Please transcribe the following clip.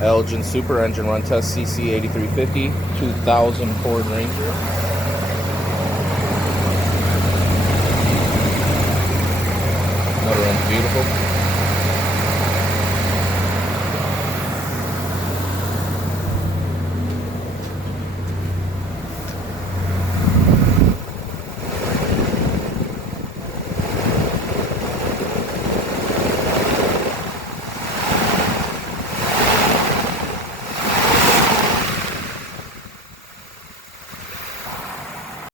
Elgin Super Engine Run Test CC 8350 2000 Ford Ranger. Motor runs beautiful.